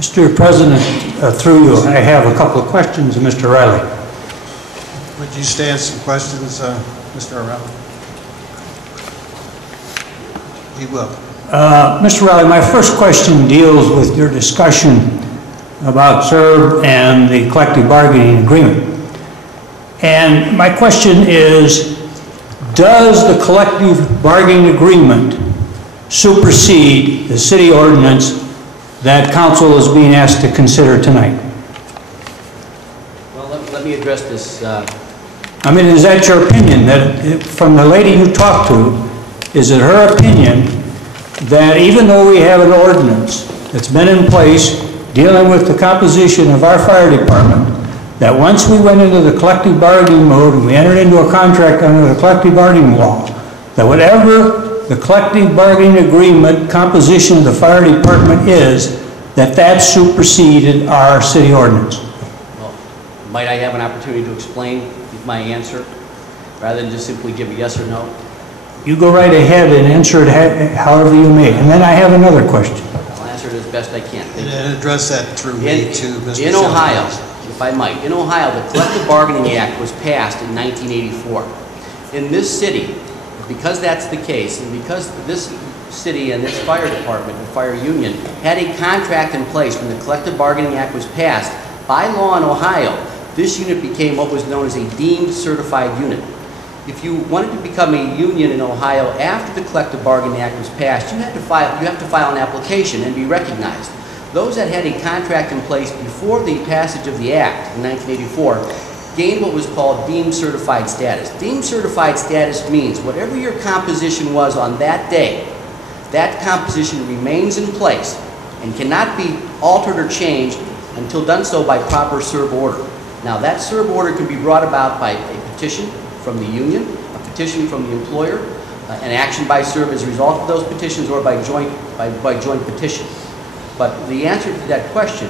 Mr. President, through you, I have a couple of questions of Mr. Riley. Would you stand some questions, Mr. O'Reilly? He will. Mr. Riley, my first question deals with your discussion about CERB and the collective bargaining agreement. And my question is, does the collective bargaining agreement supersede the city ordinance that council is being asked to consider tonight? Well, let me address this. I mean, is that your opinion, that from the lady you talked to, is it her opinion that even though we have an ordinance that's been in place dealing with the composition of our fire department, that once we went into the collective bargaining mode and we entered into a contract under the collective bargaining law, that whatever the collective bargaining agreement composition of the fire department is, that superseded our city ordinance? Well, might I have an opportunity to explain my answer rather than just simply give a yes or no? You go right ahead and answer it however you may. And then I have another question. I'll answer it as best I can. And address that through me to Mr. In Ohio, if I might, in Ohio, the Collective Bargaining Act was passed in 1984. In this city, because that's the case, and because this city and its fire department and fire union had a contract in place when the Collective Bargaining Act was passed, by law in Ohio, this unit became what was known as a deemed certified unit. If you wanted to become a union in Ohio after the Collective Bargaining Act was passed, you have to file an application and be recognized. Those that had a contract in place before the passage of the Act in 1984 gained what was called deemed certified status. Deemed certified status means whatever your composition was on that day, that composition remains in place and cannot be altered or changed until done so by proper CERB order. Now that CERB order can be brought about by a petition from the union, a petition from the employer, an action by CERB as a result of those petitions, or by joint petition. But the answer to that question,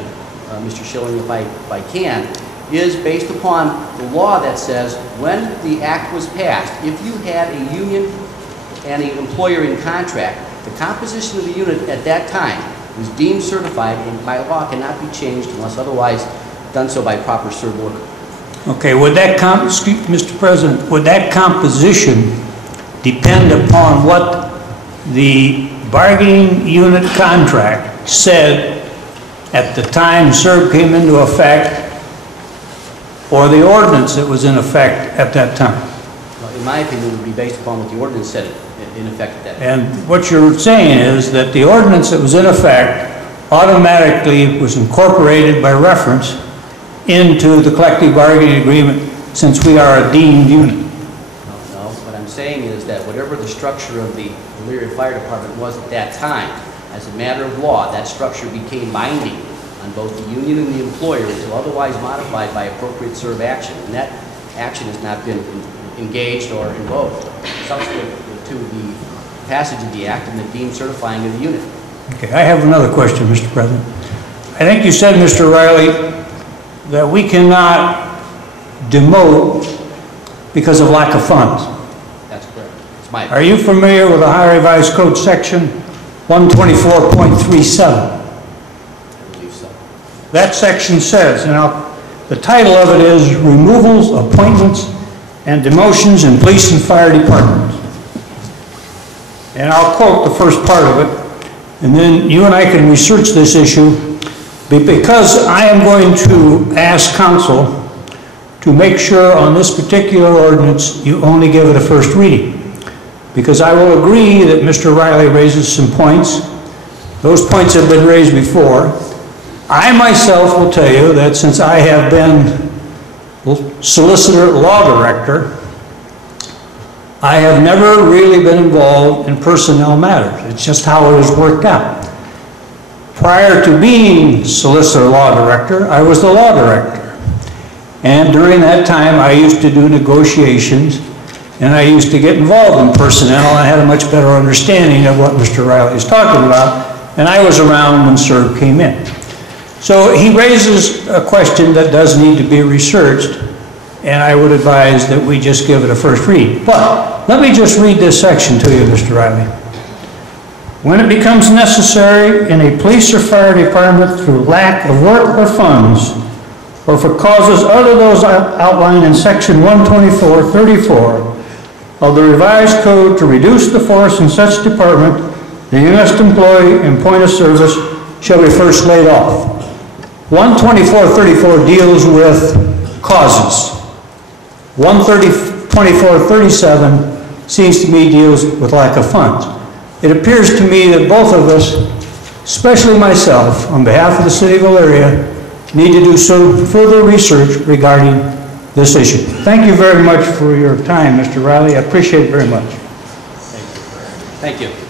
Mr. Schilling, if I can, is based upon the law that says when the act was passed, if you had a union and an employer in contract, the composition of the unit at that time was deemed certified and by law cannot be changed unless otherwise done so by proper CERB order. Okay, would that, Mr. President, would that composition depend upon what the bargaining unit contract said at the time CERB came into effect, or the ordinance that was in effect at that time? Well, in my opinion, it would be based upon what the ordinance said in effect at that time. And what you're saying is that the ordinance that was in effect automatically was incorporated by reference into the collective bargaining agreement since we are a deemed unit. No, what I'm saying is that whatever the structure of the Elyria Fire Department was at that time, as a matter of law, that structure became binding on both the union and the employer until otherwise modified by appropriate CERB action. And that action has not been engaged or invoked subsequent to the passage of the act and the deemed certifying of the unit. Okay, I have another question, Mr. President. I think you said, Mr. Riley, that we cannot demote because of lack of funds. That's correct. It's my opinion. Are you familiar with the Ohio Revised Code section 124.37? I believe so. That section says, and the title of it is Removals, Appointments, and Demotions in Police and Fire Departments. And I'll quote the first part of it, and then you and I can research this issue, because I am going to ask council to make sure on this particular ordinance you only give it a first reading. Because I will agree that Mr. Riley raises some points. Those points have been raised before. I myself will tell you that since I have been solicitor law director, I have never really been involved in personnel matters. It's just how it has worked out. Prior to being solicitor law director, I was the law director. And during that time, I used to do negotiations, and I used to get involved in personnel, and I had a much better understanding of what Mr. Riley is talking about, and I was around when CERB came in. So he raises a question that does need to be researched, and I would advise that we just give it a first read. But let me just read this section to you, Mr. Riley. When it becomes necessary in a police or fire department through lack of work or funds, or for causes other than those outlined in section 124.34 of the revised code to reduce the force in such department, the youngest employee in point of service shall be first laid off. 124.34 deals with causes. 124.37 seems to me deals with lack of funds. It appears to me that both of us, especially myself, on behalf of the City of Elyria, need to do some further research regarding this issue. Thank you very much for your time, Mr. Riley. I appreciate it very much. Thank you.